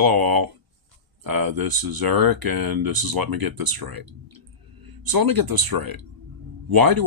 Hello, all. This is Eric, and this is Let Me Get This Straight. So, let me get this straight. Why do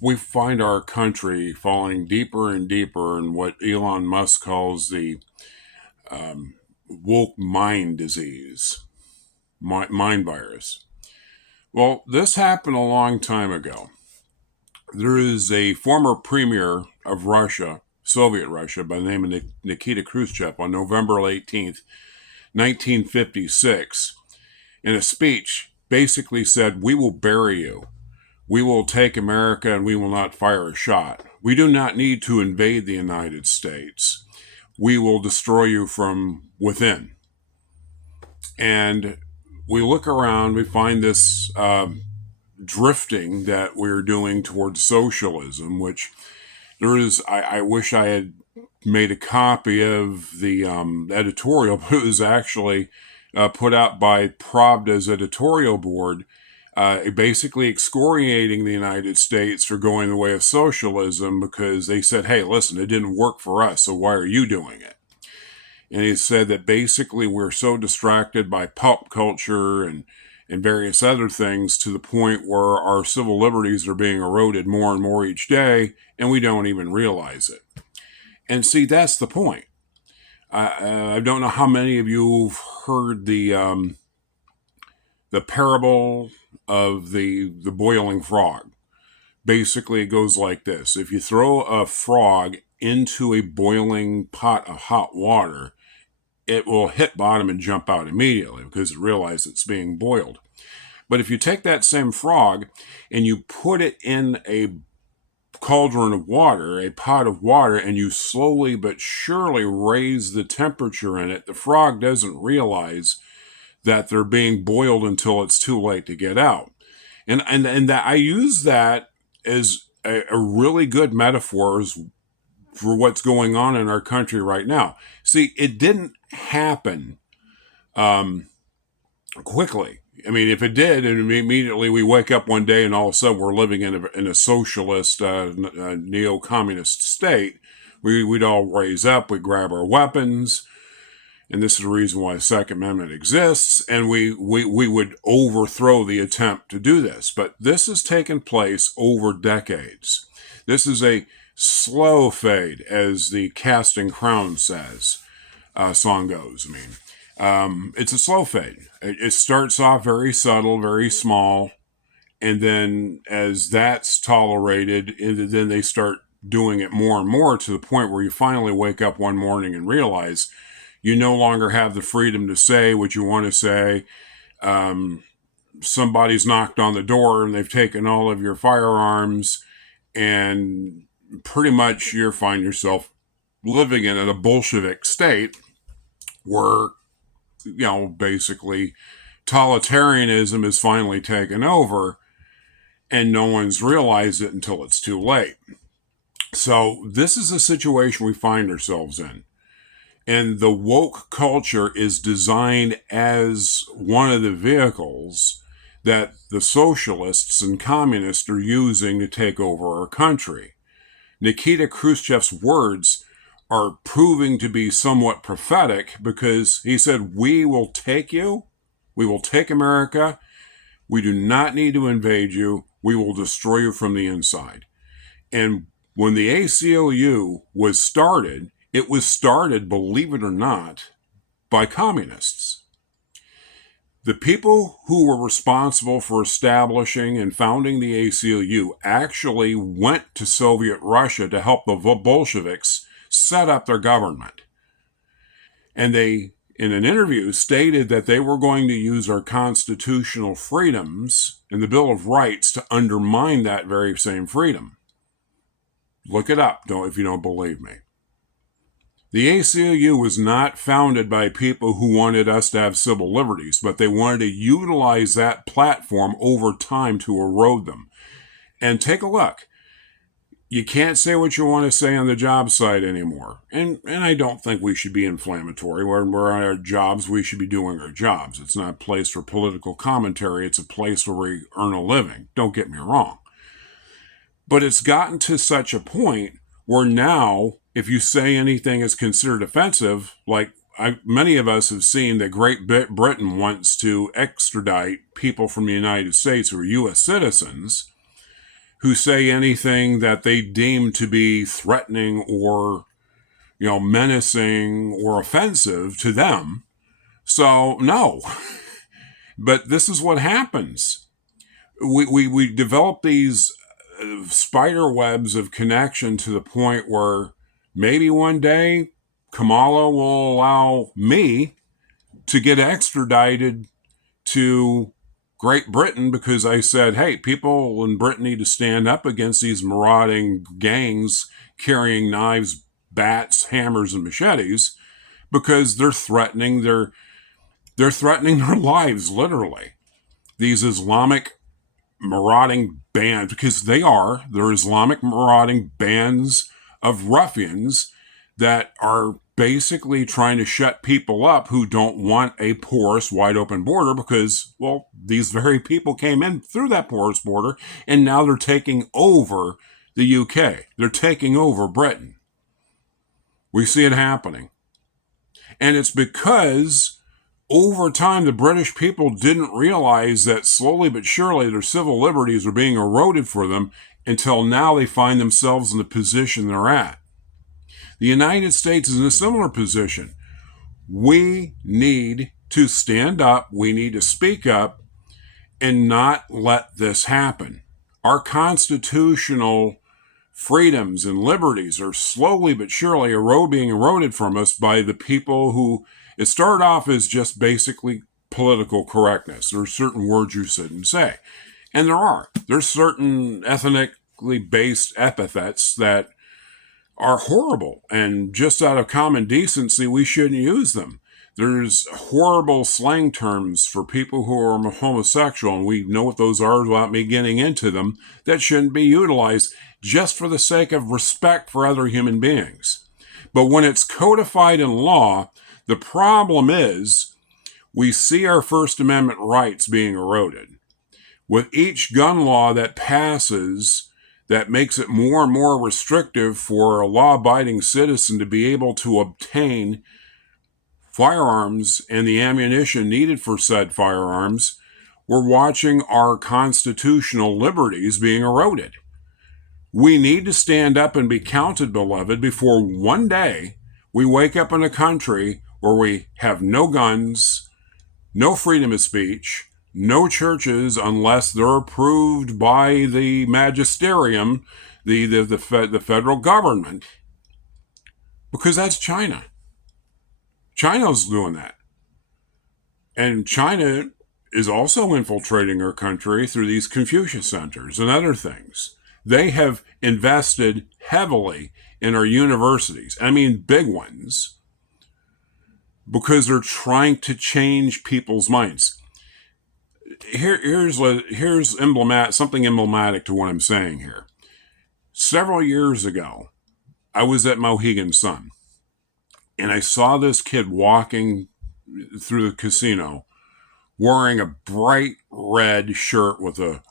we find our country falling deeper and deeper in what Elon Musk calls the woke mind disease, mind virus? Well, this happened a long time ago. There is a former premier of Russia, Soviet Russia, by the name of Nikita Khrushchev on November 18th, 1956, in a speech, basically said, "We will bury you. We will take America and we will not fire a shot. We do not need to invade the United States. We will destroy you from within." And we look around, we find this drifting that we're doing towards socialism, which there is, I wish I had made a copy of the editorial, but it was actually put out by Pravda's editorial board, basically excoriating the United States for going the way of socialism because they said, hey, listen, it didn't work for us, so why are you doing it? And he said that basically we're so distracted by pop culture and various other things to the point where our civil liberties are being eroded more and more each day, and we don't even realize it. And see, that's the point. I don't know how many of you have heard the parable of the boiling frog. Basically, it goes like this: if you throw a frog into a boiling pot of hot water, it will hit bottom and jump out immediately because it realizes it's being boiled. But if you take that same frog and you put it in a cauldron of water, a pot of water, and you slowly but surely raise the temperature in it, the frog doesn't realize that they're being boiled until it's too late to get out. And that I use that as a really good metaphor for what's going on in our country right now. See, it didn't happen quickly. I mean, if it did, and immediately we wake up one day and all of a sudden we're living in a socialist, neo-communist state, we'd all raise up, we'd grab our weapons, and this is the reason why the Second Amendment exists, and we would overthrow the attempt to do this. But this has taken place over decades. This is a slow fade, as the Casting Crown song goes. It's a slow fade. It starts off very subtle, very small, and then as that's tolerated, then they start doing it more and more to the point where you finally wake up one morning and realize you no longer have the freedom to say what you want to say. Somebody's knocked on the door and they've taken all of your firearms, and pretty much you find yourself living in a Bolshevik state where, basically totalitarianism is finally taken over and no one's realized it until it's too late. So this is a situation we find ourselves in. And the woke culture is designed as one of the vehicles that the socialists and communists are using to take over our country. Nikita Khrushchev's words are proving to be somewhat prophetic because he said, we will take you, we will take America, we do not need to invade you, we will destroy you from the inside. And when the ACLU was started, it was started, believe it or not, by communists. The people who were responsible for establishing and founding the ACLU actually went to Soviet Russia to help the Bolsheviks set up their government. And they, in an interview, stated that they were going to use our constitutional freedoms and the Bill of Rights to undermine that very same freedom. Look it up, if you don't believe me. The ACLU was not founded by people who wanted us to have civil liberties, but they wanted to utilize that platform over time to erode them. And take a look. You can't say what you want to say on the job site anymore. And I don't think we should be inflammatory. When we're on our jobs, we should be doing our jobs. It's not a place for political commentary. It's a place where we earn a living. Don't get me wrong. But it's gotten to such a point where now, if you say anything is considered offensive, like many of us have seen that Great Britain wants to extradite people from the United States who are U.S. citizens who say anything that they deem to be threatening or, menacing or offensive to them. So, no. But this is what happens. We develop these spider webs of connection to the point where maybe one day Kamala will allow me to get extradited to Great Britain because I said, hey, people in Britain need to stand up against these marauding gangs carrying knives, bats, hammers, and machetes because they're threatening their lives, literally. These Islamic marauding bands, because they're Islamic marauding bands of ruffians that are basically trying to shut people up who don't want a porous, wide open border because, well, these very people came in through that porous border and now they're taking over the UK. They're taking over Britain. We see it happening. And it's because over time, the British people didn't realize that slowly but surely their civil liberties are being eroded for them until now they find themselves in the position they're at. The United States is in a similar position. We need to stand up, we need to speak up, and not let this happen. Our constitutional freedoms and liberties are slowly but surely being eroded from us by the people who, it started off as just basically political correctness. There are certain words you shouldn't say. And there's certain ethnically based epithets that are horrible, and just out of common decency, we shouldn't use them. There's horrible slang terms for people who are homosexual, and we know what those are without me getting into them, that shouldn't be utilized just for the sake of respect for other human beings. But when it's codified in law, the problem is we see our First Amendment rights being eroded. With each gun law that passes, that makes it more and more restrictive for a law-abiding citizen to be able to obtain firearms and the ammunition needed for said firearms, we're watching our constitutional liberties being eroded. We need to stand up and be counted, beloved, before one day we wake up in a country where we have no guns, no freedom of speech, no churches unless they're approved by the magisterium, the federal government, because that's China. China's doing that. And China is also infiltrating our country through these Confucius centers and other things. They have invested heavily in our universities. I mean, big ones, because they're trying to change people's minds. Here's something emblematic to what I'm saying here. Several years ago, I was at Mohegan Sun, and I saw this kid walking through the casino wearing a bright red shirt with a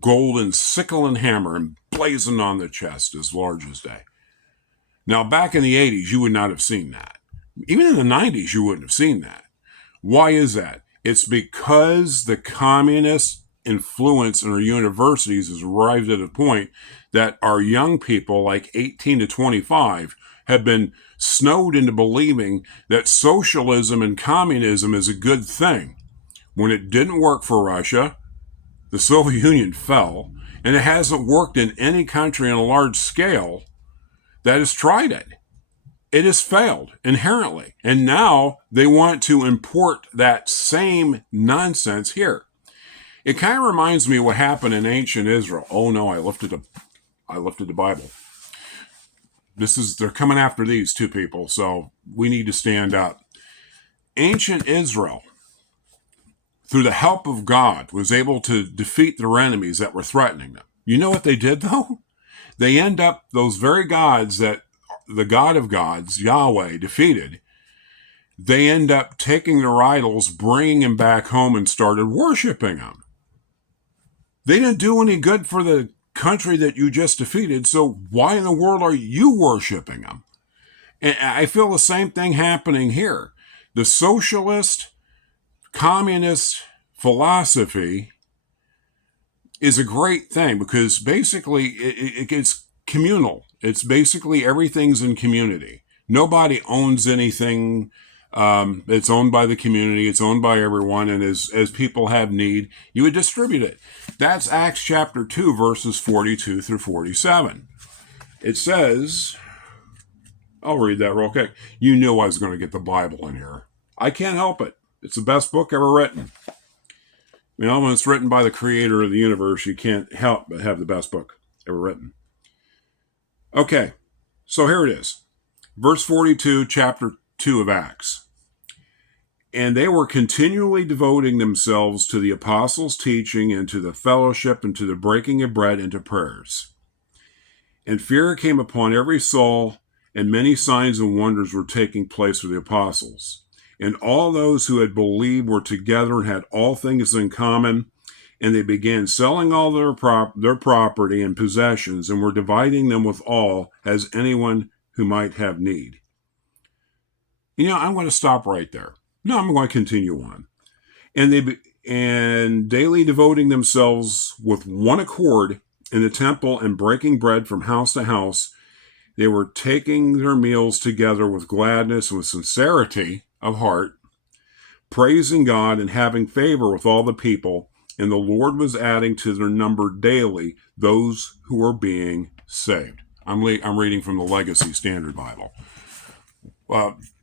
golden sickle and hammer emblazoned on the chest as large as day. Now, back in the 80s, you would not have seen that. Even in the 90s, you wouldn't have seen that. Why is that? It's because the communist influence in our universities has arrived at a point that our young people, like 18 to 25, have been snowed into believing that socialism and communism is a good thing. When it didn't work for Russia, the Soviet Union fell, and it hasn't worked in any country on a large scale that has tried it. It has failed inherently. And now they want to import that same nonsense here. It kind of reminds me of what happened in ancient Israel. Oh no, I lifted the Bible. They're coming after these two people, so we need to stand up. Ancient Israel, through the help of God, was able to defeat their enemies that were threatening them. You know what they did though? They end up, those very gods that the God of gods, Yahweh, defeated, they end up taking their idols, bringing them back home, and started worshiping them. They didn't do any good for the country that you just defeated, so why in the world are you worshiping them? And I feel the same thing happening here. The socialist, communist philosophy is a great thing because basically it's communal. It's basically everything's in community. Nobody owns anything. It's owned by the community. It's owned by everyone. And as people have need, you would distribute it. That's Acts chapter 2, verses 42 through 47. It says, I'll read that real quick. You knew I was going to get the Bible in here. I can't help it. It's the best book ever written. You know, when it's written by the creator of the universe, you can't help but have the best book ever written. Okay, so here it is. Verse 42, chapter 2 of Acts. And they were continually devoting themselves to the apostles' teaching and to the fellowship and to the breaking of bread and to prayers. And fear came upon every soul, and many signs and wonders were taking place with the apostles. And all those who had believed were together and had all things in common, and they began selling all their property and possessions, and were dividing them with all, as anyone who might have need. You know, I'm going to stop right there. No, I'm going to continue on. And daily devoting themselves with one accord in the temple and breaking bread from house to house, they were taking their meals together with gladness and with sincerity of heart, praising God and having favor with all the people. And the Lord was adding to their number daily those who were being saved. I'm reading from the Legacy Standard Bible.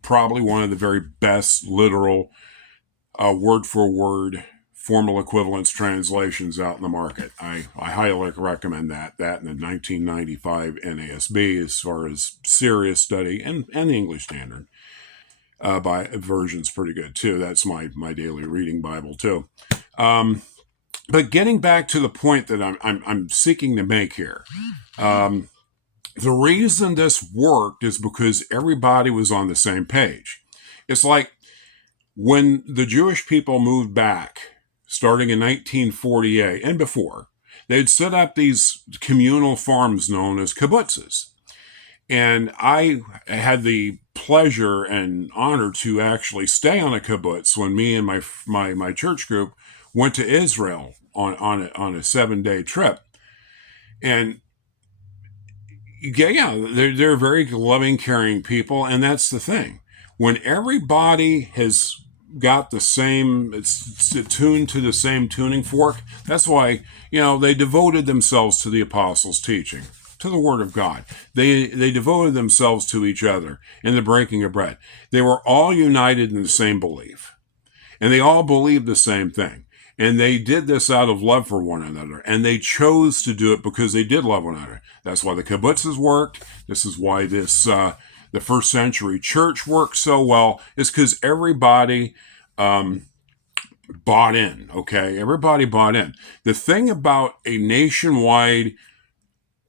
Probably one of the very best literal word-for-word formal equivalence translations out in the market. I highly recommend that. That and the 1995 NASB as far as serious study, and the English Standard by version's pretty good too. That's my daily reading Bible too. But getting back to the point that I'm seeking to make here, the reason this worked is because everybody was on the same page. It's like when the Jewish people moved back, starting in 1948 and before, they'd set up these communal farms known as kibbutzes. And I had the pleasure and honor to actually stay on a kibbutz when me and my church group went to Israel on a 7-day trip. And yeah, they're very loving, caring people, and that's the thing. When everybody has got the same, it's tuned to the same tuning fork, that's why, they devoted themselves to the apostles' teaching, to the Word of God. They devoted themselves to each other in the breaking of bread. They were all united in the same belief, and they all believed the same thing. And they did this out of love for one another. And they chose to do it because they did love one another. That's why the kibbutzes worked. This is why the first century church worked so well. It's because everybody bought in, okay? Everybody bought in. The thing about a nationwide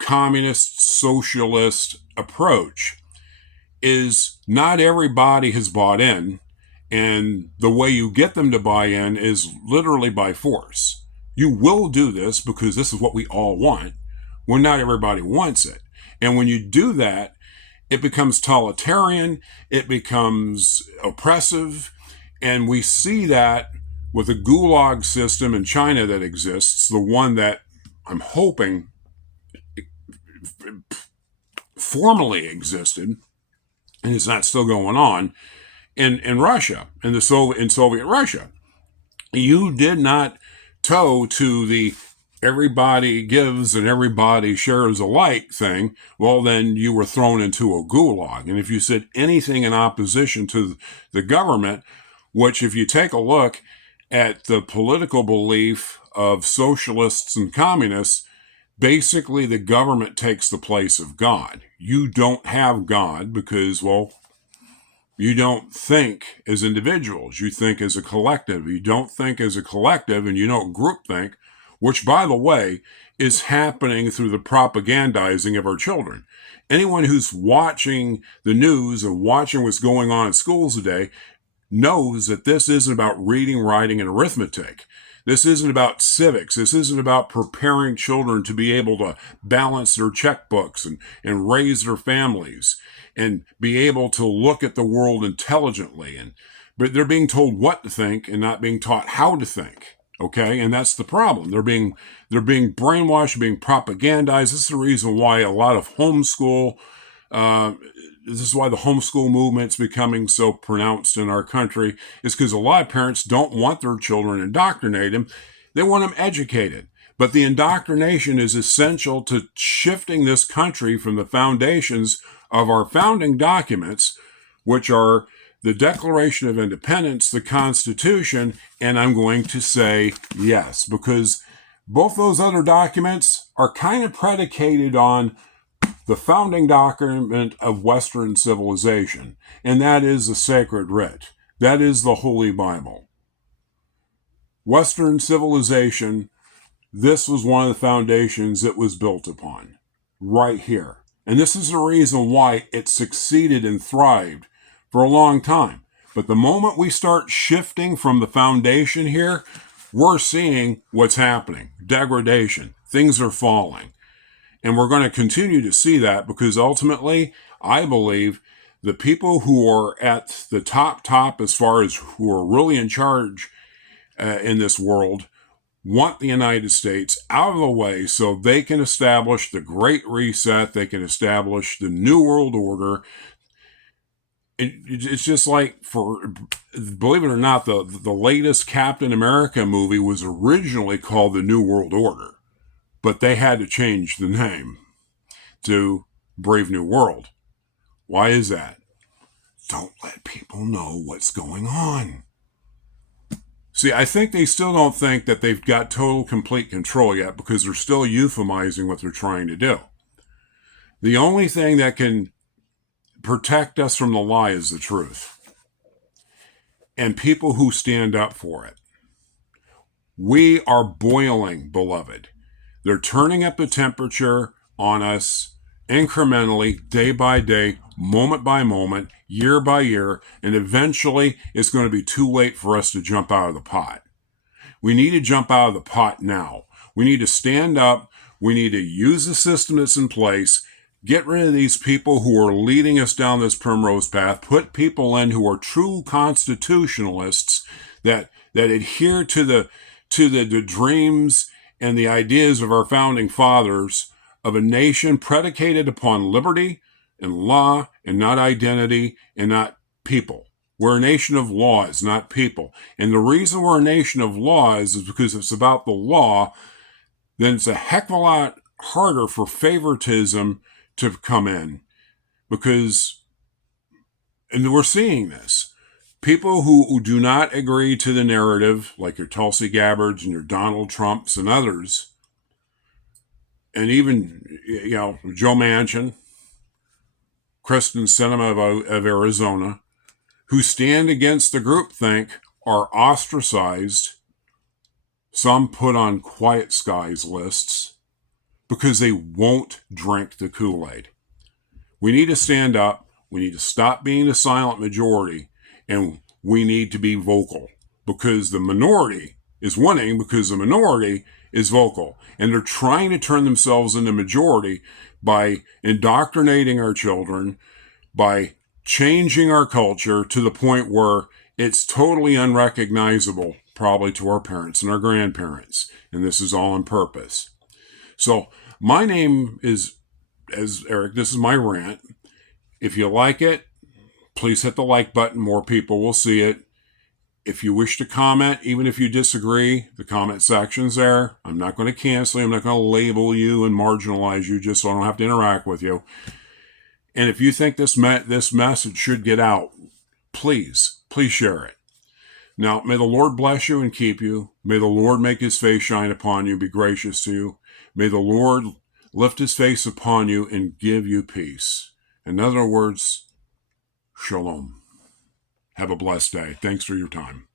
communist socialist approach is not everybody has bought in. And the way you get them to buy in is literally by force. You will do this because this is what we all want, when not everybody wants it. And when you do that, it becomes totalitarian, it becomes oppressive, and we see that with the gulag system in China that exists, the one that I'm hoping formally existed, and it's not still going on, in Russia, in Soviet Russia. You did not toe to the everybody gives and everybody shares alike thing. Well, then you were thrown into a gulag. And if you said anything in opposition to the government, which if you take a look at the political belief of socialists and communists, basically the government takes the place of God. You don't have God because, well, you don't think as individuals. You think as a collective. You don't think as a collective, and you don't group think, which, by the way, is happening through the propagandizing of our children. Anyone who's watching the news and watching what's going on in schools today knows that this isn't about reading, writing, and arithmetic. This isn't about civics. This isn't about preparing children to be able to balance their checkbooks and raise their families and be able to look at the world intelligently and but they're being told what to think and not being taught how to think. Okay, and that's the problem. They're being brainwashed, being propagandized. This is the reason why a lot of homeschool. Uh, this is why the homeschool movement's becoming so pronounced in our country. Is because a lot of parents don't want their children indoctrinated. They want them educated. But the indoctrination is essential to shifting this country from the foundations of our founding documents, which are the Declaration of Independence, the Constitution, and I'm going to say yes, because both those other documents are kind of predicated on the founding document of Western civilization, and that is the sacred writ. That is the Holy Bible. Western civilization, this was one of the foundations it was built upon, right here. And this is the reason why it succeeded and thrived for a long time. But the moment we start shifting from the foundation here, we're seeing what's happening. Degradation. Things are falling. And we're going to continue to see that because ultimately, I believe the people who are at the top as far as who are really in charge in this world want the United States out of the way so they can establish the Great Reset, they can establish the New World Order. It's just like, believe it or not, the latest Captain America movie was originally called the New World Order, but they had to change the name to Brave New World. Why is that? Don't let people know what's going on. See, I think they still don't think that they've got total, complete control yet because they're still euphemizing what they're trying to do. The only thing that can protect us from the lie is the truth. And people who stand up for it. We are boiling, beloved. They're turning up the temperature on us incrementally, day by day, moment by moment, year by year, and eventually it's going to be too late for us to jump out of the pot. We need to jump out of the pot now. We need to stand up. We need to use the system that's in place. Get rid of these people who are leading us down this primrose path. Put people in who are true constitutionalists that adhere to the dreams and the ideas of our founding fathers of a nation predicated upon liberty and law and not identity and not people. We're a nation of laws, not people. And the reason we're a nation of laws is because if it's about the law, then it's a heck of a lot harder for favoritism to come in. Because, and we're seeing this, people who do not agree to the narrative, like your Tulsi Gabbards and your Donald Trumps and others, and even, Joe Manchin, Kristen Sinema of Arizona, who stand against the groupthink are ostracized, some put on quiet skies lists, because they won't drink the Kool-Aid. We need to stand up, we need to stop being the silent majority, and we need to be vocal, because the minority is winning because the minority is vocal. And they're trying to turn themselves into majority by indoctrinating our children, by changing our culture to the point where it's totally unrecognizable, probably to our parents and our grandparents. And this is all on purpose. So my name is, as Eric, this is my rant. If you like it, please hit the like button. More people will see it. If you wish to comment, even if you disagree, the comment section's there. I'm not going to cancel you. I'm not going to label you and marginalize you just so I don't have to interact with you. And if you think this message should get out, please share it. Now, may the Lord bless you and keep you. May the Lord make his face shine upon you, be gracious to you. May the Lord lift his face upon you and give you peace. In other words, shalom. Have a blessed day. Thanks for your time.